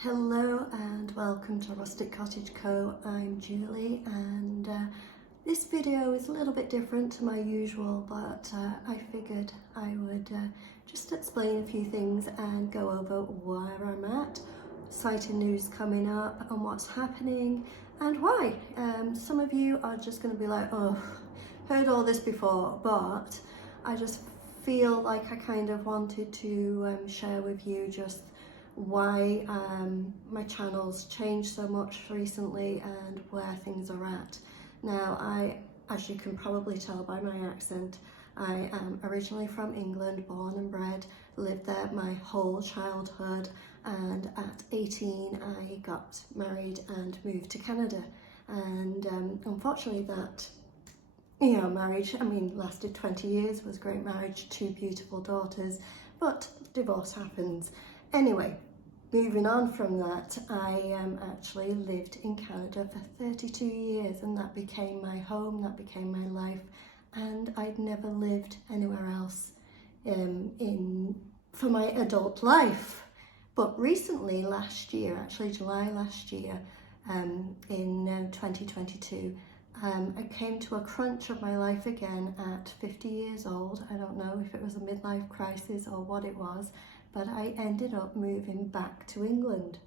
Hello and welcome to Rustic Cottage Co. I'm Julie, and this video is a little bit different to my usual, but I figured I would just explain a few things and go over where I'm at, exciting news coming up and what's happening and why. Some of you are just going to be like, oh, heard all this before, but I just feel like I kind of wanted to share with you just why my channel's changed so much recently and where things are at. Now, as you can probably tell by my accent, I am originally from England, born and bred, lived there my whole childhood, and at 18 I got married and moved to Canada. And unfortunately that marriage, lasted 20 years, was a great marriage, 2 beautiful daughters, but divorce happens. Anyway, moving on from that, I actually lived in Canada for 32 years, and that became my home, that became my life, and I'd never lived anywhere else for my adult life. But recently, last year, actually July last year, in 2022, I came to a crunch of my life again at 50 years old. I don't know if it was a midlife crisis or what it was, but I ended up moving back to England.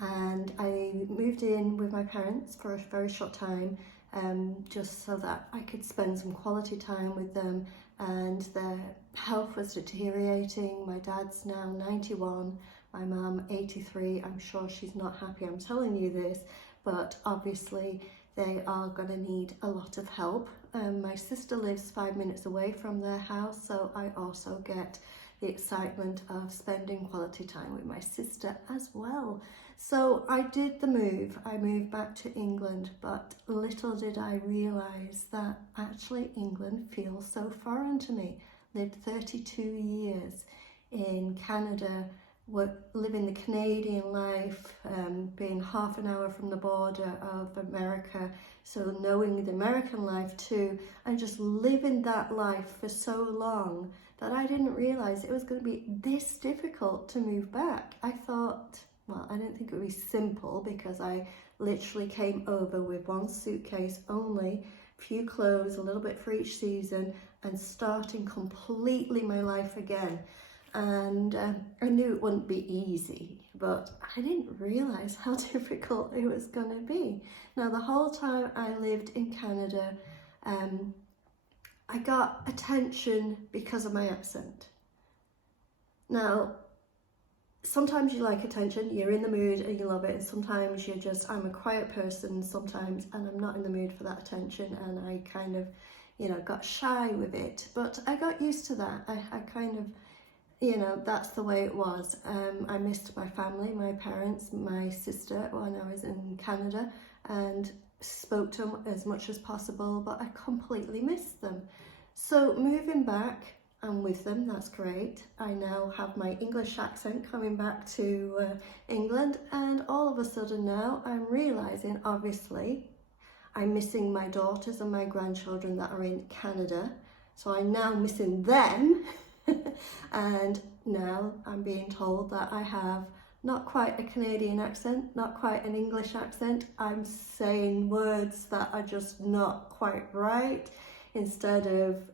And I moved in with my parents for a very short time, just so that I could spend some quality time with them, and their health was deteriorating. My dad's now 91, my mum 83. I'm sure she's not happy I'm telling you this, but obviously they are going to need a lot of help. My sister lives 5 minutes away from their house, so I also get the excitement of spending quality time with my sister as well. So I did the move. I moved back to England, but little did I realise that actually England feels so foreign to me. Lived 32 years in Canada, living the Canadian life, being half an hour from the border of America, so knowing the American life too, and just living that life for so long that I didn't realise it was going to be this difficult to move back. I thought, well, I didn't think it would be simple, because I literally came over with 1 suitcase only, few clothes, a little bit for each season, and starting completely my life again. And I knew it wouldn't be easy, but I didn't realise how difficult it was going to be. Now, the whole time I lived in Canada, I got attention because of my accent. Now, sometimes you like attention, you're in the mood and you love it, and sometimes you're just, I'm a quiet person sometimes and I'm not in the mood for that attention, and I kind of, got shy with it. But I got used to that. I kind of, that's the way it was. I missed my family, my parents, my sister when I was in Canada, and spoke to them as much as possible, but I completely missed them. So moving back, I'm with them, that's great. I now have my English accent coming back to England, and all of a sudden now I'm realising, obviously, I'm missing my daughters and my grandchildren that are in Canada, so I'm now missing them. And now I'm being told that I have not quite a Canadian accent, not quite an English accent. I'm saying words that are just not quite right. Instead of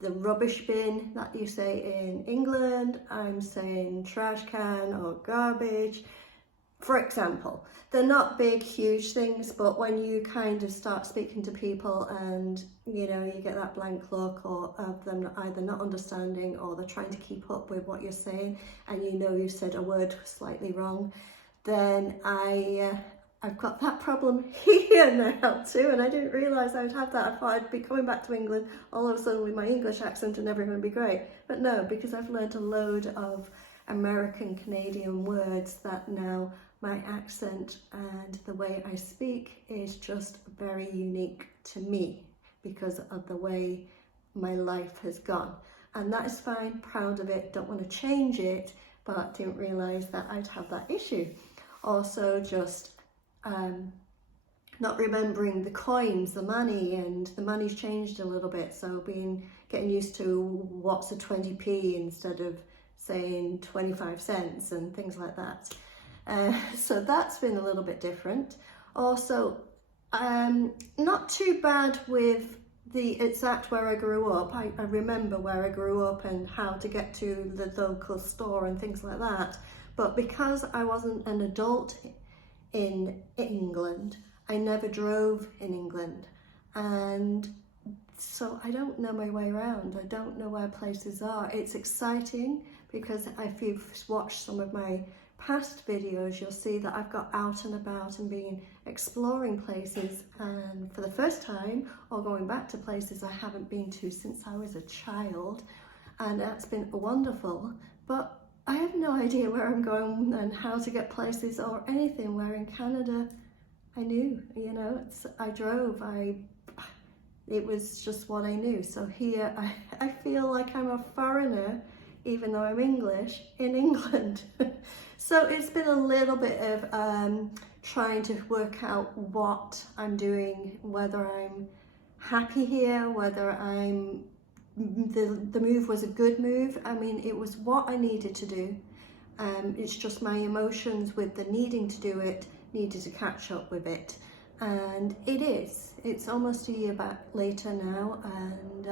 the rubbish bin that you say in England, I'm saying trash can or garbage, for example. They're not big, huge things, but when you kind of start speaking to people and, you get that blank look, or of them either not understanding or they're trying to keep up with what you're saying, and you said a word slightly wrong, then I've got that problem here now too, and I didn't realise I would have that. I thought I'd be coming back to England all of a sudden with my English accent and everything would be great. But no, because I've learned a load of American Canadian words, that now my accent and the way I speak is just very unique to me because of the way my life has gone. And that is fine, proud of it, don't want to change it, but didn't realise that I'd have that issue. Also, just not remembering the coins, the money, and the money's changed a little bit, so getting used to what's a 20p instead of saying 25 cents and things like that. So that's been a little bit different. Also, not too bad with the exact where I grew up. I remember where I grew up and how to get to the local store and things like that. But because I wasn't an adult in England, I never drove in England. And so I don't know my way around. I don't know where places are. It's exciting because if you've watched some of my past videos, you'll see that I've got out and about and been exploring places, and for the first time, or going back to places I haven't been to since I was a child, and that's been wonderful. But I have no idea where I'm going and how to get places or anything, where in Canada I knew, you know, I drove, it was just what I knew. So here I feel like I'm a foreigner, even though I'm English, in England. So it's been a little bit of trying to work out what I'm doing, whether I'm happy here, whether the move was a good move. I mean, it was what I needed to do. It's just my emotions with the needing to do it needed to catch up with it. And it's almost a year back later now, and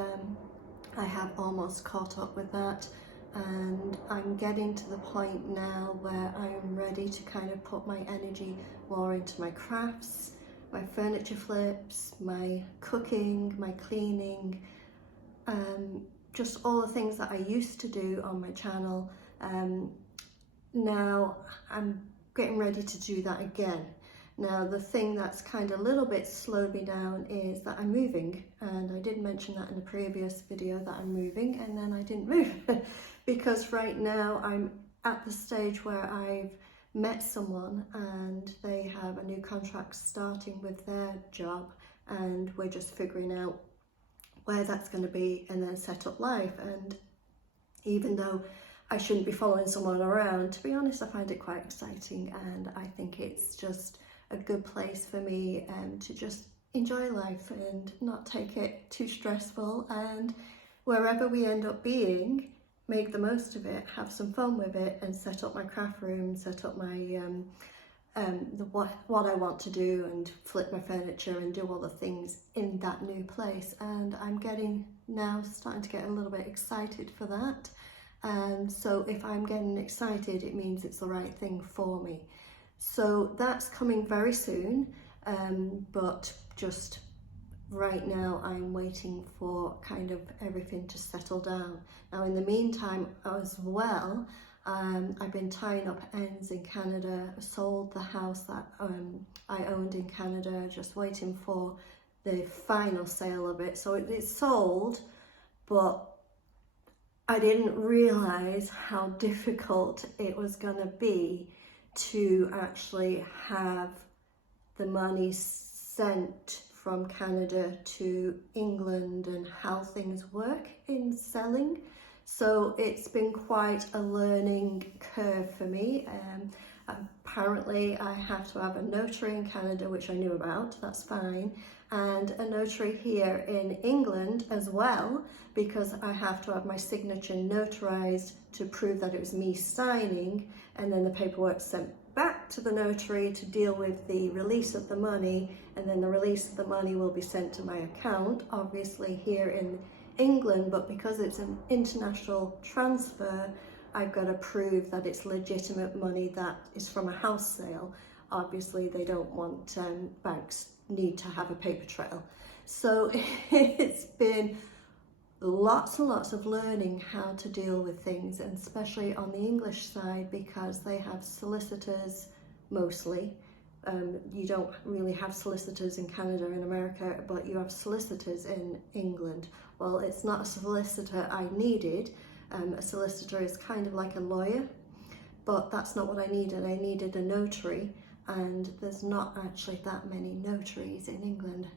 I have almost caught up with that. And I'm getting to the point now where I'm ready to kind of put my energy more into my crafts, my furniture flips, my cooking, my cleaning, just all the things that I used to do on my channel. Now I'm getting ready to do that again. Now the thing that's kind of a little bit slowed me down is that I'm moving, and I did mention that in the previous video that I'm moving, and then I didn't move because right now I'm at the stage where I've met someone and they have a new contract starting with their job, and we're just figuring out where that's going to be and then set up life. And even though I shouldn't be following someone around, to be honest, I find it quite exciting, and I think it's just a good place for me to just enjoy life and not take it too stressful, and wherever we end up being, make the most of it, have some fun with it, and set up my craft room, set up my what I want to do, and flip my furniture and do all the things in that new place. And I'm starting to get a little bit excited for that. And so if I'm getting excited, it means it's the right thing for me. So that's coming very soon, but just right now I'm waiting for kind of everything to settle down. Now in the meantime as well, I've been tying up ends in Canada, sold the house that I owned in Canada, just waiting for the final sale of it. So it's sold, but I didn't realise how difficult it was going to be to actually have the money sent from Canada to England and how things work in selling. So it's been quite a learning curve for me. Apparently I have to have a notary in Canada, which I knew about, that's fine, and a notary here in England as well, because I have to have my signature notarized to prove that it was me signing, and then the paperwork sent back to the notary to deal with the release of the money, and then the release of the money will be sent to my account, obviously here in England, but because it's an international transfer, I've got to prove that it's legitimate money that is from a house sale. Obviously they don't want, banks need to have a paper trail. So it's been lots and lots of learning how to deal with things, and especially on the English side, because they have solicitors mostly. You don't really have solicitors in Canada and America, but you have solicitors in England. Well, it's not a solicitor I needed. A solicitor is kind of like a lawyer, but that's not what I needed. I needed a notary, and there's not actually that many notaries in England.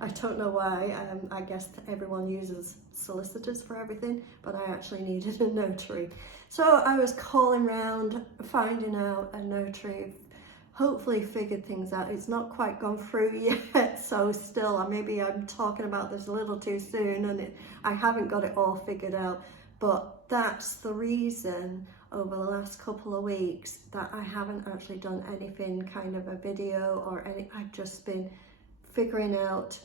I don't know why. I guess everyone uses solicitors for everything, but I actually needed a notary. So I was calling around, finding out a notary, hopefully figured things out. It's not quite gone through yet, so still, maybe I'm talking about this a little too soon, and I haven't got it all figured out. But that's the reason over the last couple of weeks that I haven't actually done anything kind of a video or any. I've just been figuring out,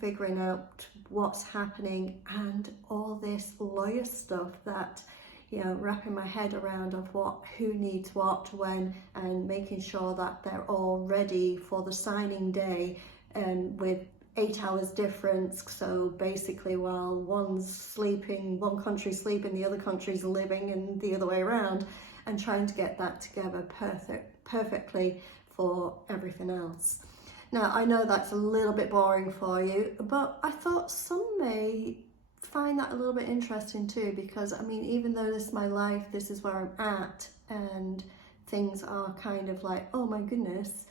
figuring out what's happening, and all this lawyer stuff that, you know, wrapping my head around of who needs what, when, and making sure that they're all ready for the signing day, and with 8 hours difference. So basically, while one's sleeping, one country's sleeping, the other country's living, and the other way around, and trying to get that together perfectly for everything else. Now, I know that's a little bit boring for you, but I thought some may find that a little bit interesting too, because I mean, even though this is my life, this is where I'm at, and things are kind of like, oh my goodness,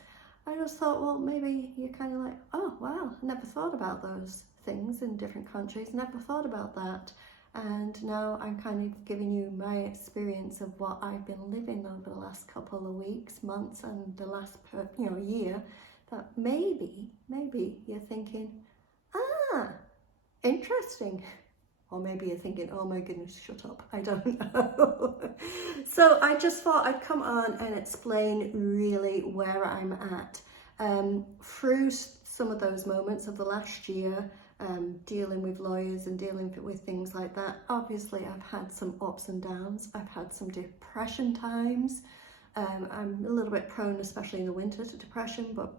I just thought, well, maybe you're kind of like, oh wow, I never thought about those things in different countries, never thought about that. And now I'm kind of giving you my experience of what I've been living over the last couple of weeks, months, and the last year, that maybe you're thinking, ah, interesting. Or maybe you're thinking, oh my goodness, shut up, I don't know. So I just thought I'd come on and explain really where I'm at. Through some of those moments of the last year, dealing with lawyers and dealing with things like that, obviously I've had some ups and downs. I've had some depression times. I'm a little bit prone, especially in the winter, to depression, but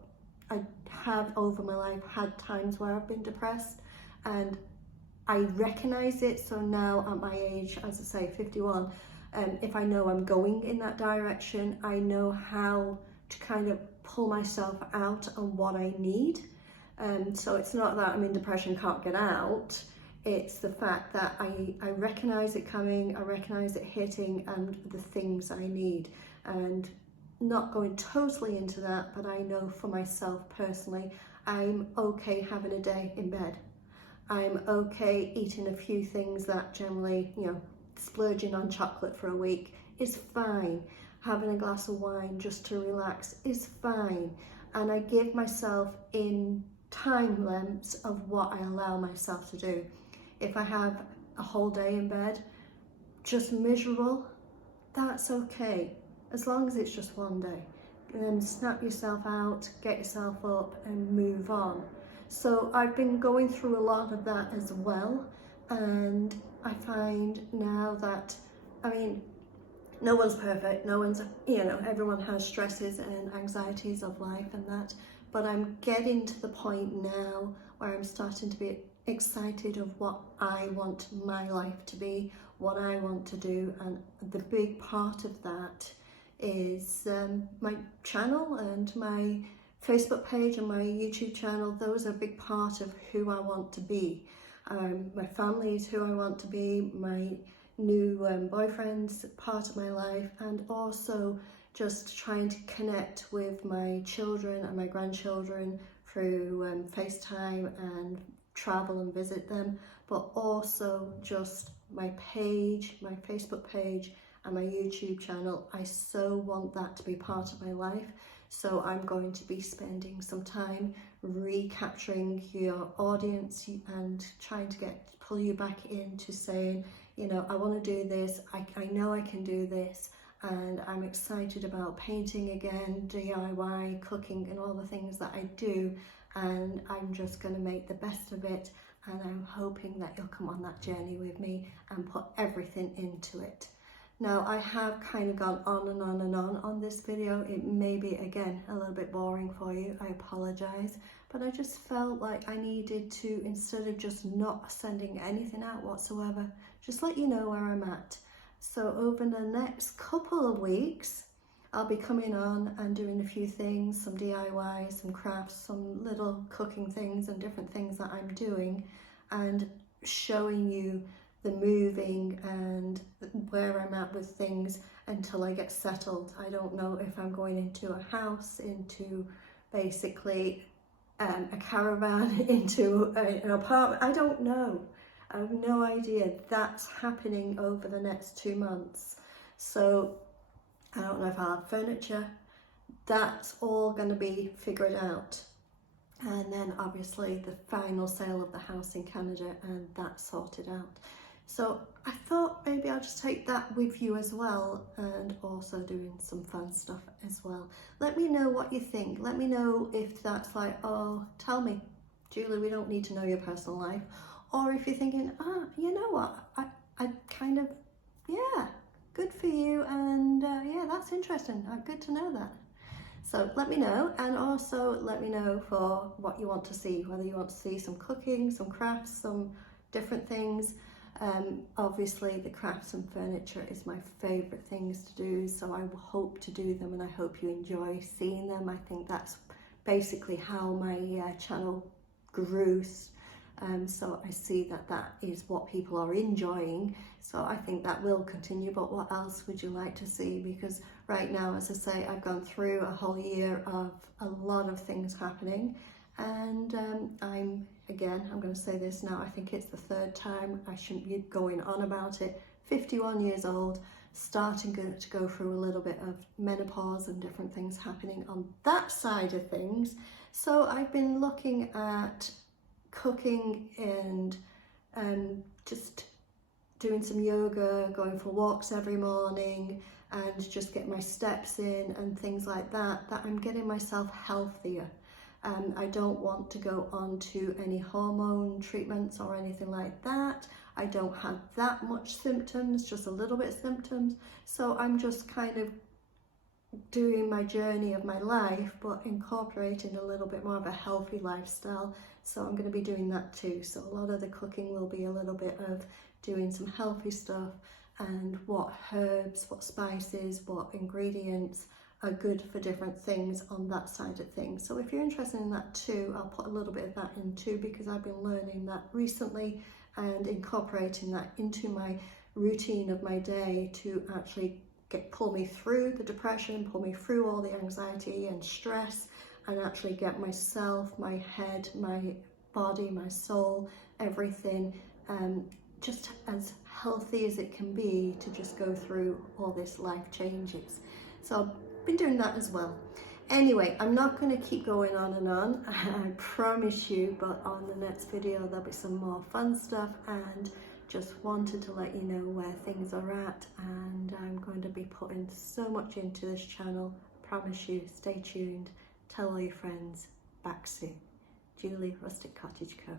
I have over my life had times where I've been depressed, and I recognise it. So now at my age, as I say, 51, if I know I'm going in that direction, I know how to kind of pull myself out and what I need. So it's not that I'm in depression, can't get out. It's the fact that I recognise it coming, I recognise it hitting, and the things I need. And not going totally into that, but I know for myself personally, I'm okay having a day in bed. I'm okay eating a few things that generally, you know, splurging on chocolate for a week is fine. Having a glass of wine just to relax is fine. And I give myself in time lengths of what I allow myself to do. If I have a whole day in bed, just miserable, that's okay. As long as it's just one day. And then snap yourself out, get yourself up and move on. So I've been going through a lot of that as well, and I find now that, I mean, no one's perfect, no one's, you know, everyone has stresses and anxieties of life and that, but I'm getting to the point now where I'm starting to be excited of what I want my life to be, what I want to do, and the big part of that is my channel and my Facebook page and my YouTube channel. Those are a big part of who I want to be. My family is who I want to be, my new boyfriend's part of my life, and also just trying to connect with my children and my grandchildren through FaceTime and travel and visit them, but also just my page, my Facebook page and my YouTube channel. I so want that to be part of my life. So I'm going to be spending some time recapturing your audience and trying to pull you back into saying, you know, I want to do this, I know I can do this, and I'm excited about painting again, DIY, cooking and all the things that I do, and I'm just going to make the best of it, and I'm hoping that you'll come on that journey with me and put everything into it. Now, I have kind of gone on and on and on this video. It may be, again, a little bit boring for you. I apologise. But I just felt like I needed to, instead of just not sending anything out whatsoever, just let you know where I'm at. So over the next couple of weeks, I'll be coming on and doing a few things, some DIY, some crafts, some little cooking things and different things that I'm doing, and showing you the moving and where I'm at with things until I get settled. I don't know if I'm going into a house, into basically a caravan, into an apartment. I don't know. I have no idea. That's happening over the next 2 months. So I don't know if I'll have furniture. That's all going to be figured out. And then obviously the final sale of the house in Canada, and that's sorted out. So I thought maybe I'll just take that with you as well, and also doing some fun stuff as well. Let me know what you think. Let me know if that's like, oh, tell me, Julie, we don't need to know your personal life. Or if you're thinking, you know what, I kind of, yeah, good for you, and yeah, that's interesting. Good to know that. So let me know, and also let me know for what you want to see, whether you want to see some cooking, some crafts, some different things. Obviously the crafts and furniture is my favourite things to do, so I hope to do them and I hope you enjoy seeing them. I think that's basically how my channel grew. So I see that that is what people are enjoying, so I think that will continue. But what else would you like to see? Because right now, as I say, I've gone through a whole year of a lot of things happening, and I'm going to say this now, I think it's the third time, I shouldn't be going on about it, 51 years old, starting to go through a little bit of menopause and different things happening on that side of things. So I've been looking at cooking and just doing some yoga, going for walks every morning, and just get my steps in and things like that, that I'm getting myself healthier. I don't want to go on to any hormone treatments or anything like that. I don't have that much symptoms, just a little bit of symptoms. So I'm just kind of doing my journey of my life, but incorporating a little bit more of a healthy lifestyle. So I'm going to be doing that too. So a lot of the cooking will be a little bit of doing some healthy stuff, and what herbs, what spices, what ingredients are good for different things on that side of things. So if you're interested in that too, I'll put a little bit of that in too, because I've been learning that recently and incorporating that into my routine of my day to actually pull me through the depression, pull me through all the anxiety and stress, and actually get myself, my head, my body, my soul, everything just as healthy as it can be, to just go through all this life changes. So I've been doing that as well. Anyway, I'm not going to keep going on and on, I promise you, but on the next video there'll be some more fun stuff, and just wanted to let you know where things are at, and I'm going to be putting so much into this channel. I promise you, stay tuned, tell all your friends, back soon. Julie, Rustic Cottage Co.